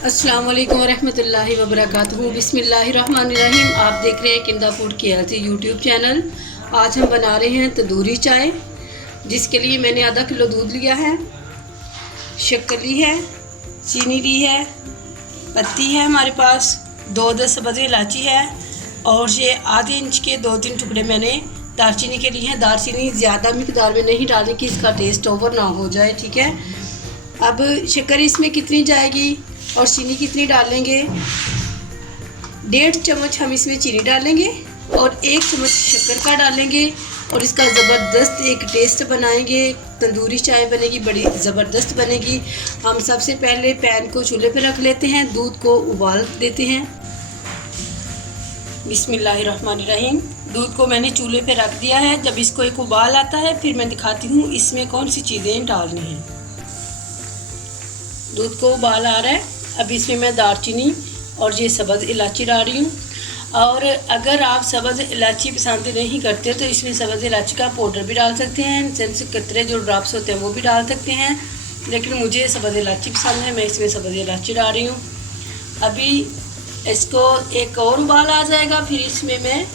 अस्सलाम वालेकुम रहमतुल्लाहि व बरकातहू। बिस्मिल्लाहिर्रहमानिर्रहीम। आप देख रहे हैं किंदा फूड KLC यूट्यूब चैनल। आज हम बना रहे हैं तंदूरी चाय, जिसके लिए मैंने आधा किलो दूध लिया है, शक्कर ली है, चीनी ली है, पत्ती है हमारे पास, 2-10 सब्ज़ इलायची है और ये आधे इंच के 2-3 टुकड़े मैंने दालचीनी के लिए हैं। दालचीनी ज़्यादा मिकदार में नहीं डालें कि इसका टेस्ट ओवर ना हो जाए, ठीक है। अब शक्कर इसमें कितनी जाएगी और चीनी कितनी डालेंगे? 1.5 चम्मच हम इसमें चीनी डालेंगे और 1 चम्मच शक्कर का डालेंगे और इसका ज़बरदस्त एक टेस्ट बनाएंगे। तंदूरी चाय बनेगी, बड़ी ज़बरदस्त बनेगी। हम सबसे पहले पैन को चूल्हे पे रख लेते हैं, दूध को उबाल देते हैं। बिस्मिल्लाहिर्रहमानिर्रहीम। दूध को मैंने चूल्हे पे रख दिया है। जब इसको एक उबाल आता है फिर मैं दिखाती हूँ इसमें कौन सी चीज़ें डालनी हैं। दूध को उबाल आ रहा है। अब इसमें मैं दालचीनी और ये सब्ज़ इलायची डाल रही हूँ। और अगर आप सब्ज़ इलायची पसंद नहीं करते तो इसमें सब्ज़ इलायची का पाउडर भी डाल सकते हैं, सेंस कतरे जो ड्रॉप्स होते हैं वो भी डाल सकते हैं, लेकिन मुझे सब्ज़ इलायची पसंद है, मैं इसमें सब्ज़ इलायची डाल रही हूँ। अभी इसको एक और उबाल आ जाएगा, फिर इसमें मैं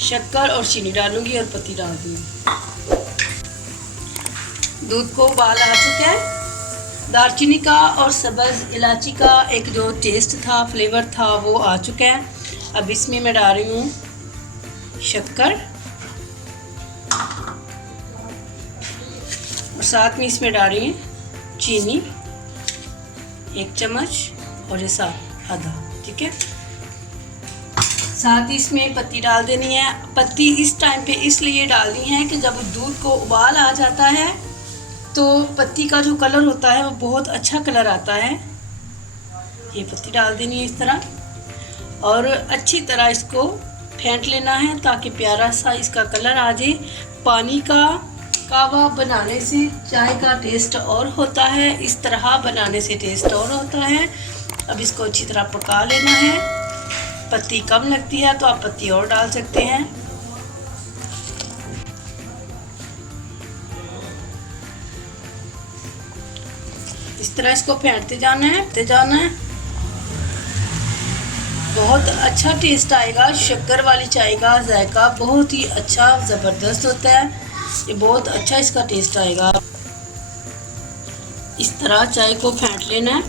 शक्कर और चीनी डालूँगी और पत्ती डाल दूँगी। दूध को उबाल आ चुका है। दालचीनी का और सब्ज़ इलायची का एक जो टेस्ट था, फ्लेवर था, वो आ चुका है। अब इसमें मैं डाल रही हूँ शक्कर और साथ में इसमें डाल रही हूँ चीनी 1 चम्मच और ये साथ आधा, ठीक है। साथ ही इसमें पत्ती डाल देनी है। पत्ती इस टाइम पे इसलिए डालनी है कि जब दूध को उबाल आ जाता है तो पत्ती का जो कलर होता है वो बहुत अच्छा कलर आता है। ये पत्ती डाल देनी है इस तरह और अच्छी तरह इसको फेंट लेना है ताकि प्यारा सा इसका कलर आ जाए। पानी का कावा बनाने से चाय का टेस्ट और होता है, इस तरह बनाने से टेस्ट और होता है। अब इसको अच्छी तरह पका लेना है। पत्ती कम लगती है तो आप पत्ती और डाल सकते हैं। इस तरह इसको फेंटते जाना है, बहुत अच्छा टेस्ट आएगा। शक्कर वाली चाय का जायका बहुत ही अच्छा ज़बरदस्त होता है, ये बहुत अच्छा इसका टेस्ट आएगा। इस तरह चाय को फेंट लेना है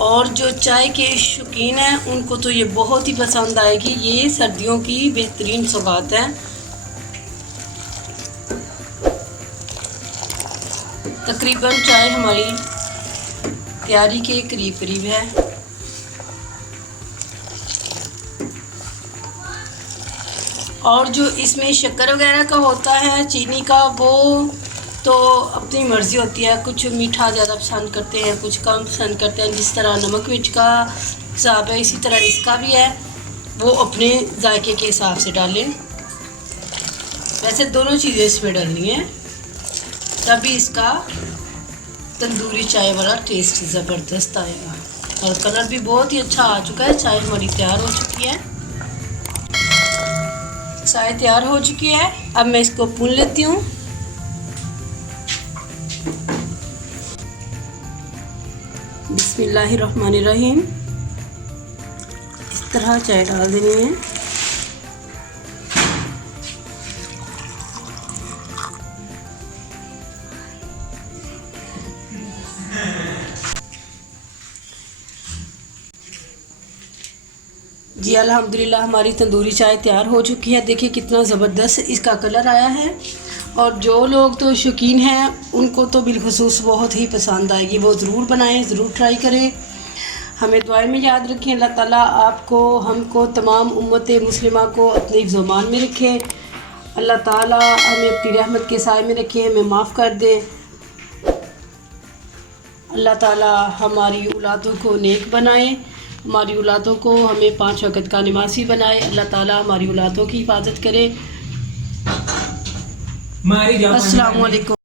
और जो चाय के शौकीन हैं उनको तो ये बहुत ही पसंद आएगी। ये सर्दियों की बेहतरीन सौगात है। तकरीबन चाय हमारी तैयारी के करीब है। और जो इसमें शक्कर वगैरह का होता है, चीनी का, वो तो अपनी मर्ज़ी होती है। कुछ मीठा ज़्यादा पसंद करते हैं, कुछ कम पसंद करते हैं। जिस तरह नमक मिर्च का हिसाब है इसी तरह इसका भी है, वो अपने जायके के हिसाब से डालें। वैसे दोनों चीज़ें इसमें डालनी है, तभी इसका तंदूरी चाय वाला टेस्ट ज़बरदस्त आएगा। और कलर भी बहुत ही अच्छा आ चुका है। चाय हमारी तैयार हो चुकी है। चाय तैयार हो चुकी है। अब मैं इसको भून लेती हूँ। बिस्मिल्लाहिर्रहमानिर्रहीम। इस तरह चाय डाल देनी है। जी अल्हम्दुलिल्लाह हमारी तंदूरी चाय तैयार हो चुकी है। देखिए कितना ज़बरदस्त इसका कलर आया है। और जो लोग तो शौकीन हैं उनको तो बिलखुसूस बहुत ही पसंद आएगी। वो ज़रूर बनाएं, ज़रूर ट्राई करें। हमें दुआएं में याद रखें। अल्लाह ताला आपको, हमको, तमाम उम्मत मुस्लिमा को अपने ज़ुबान में रखें। अल्लाह ताला हमें अपनी रहमत के साए में रखें, हमें माफ़ कर दे। अल्लाह ताला हमारी औलादों को नेक बनाए, हमारी औलादों को हमें 5 वक़्त का नमाज़ी बनाए। अल्लाह ताला हमारी औलादों की हिफाजत करे। अस्सलाम वालेकुम।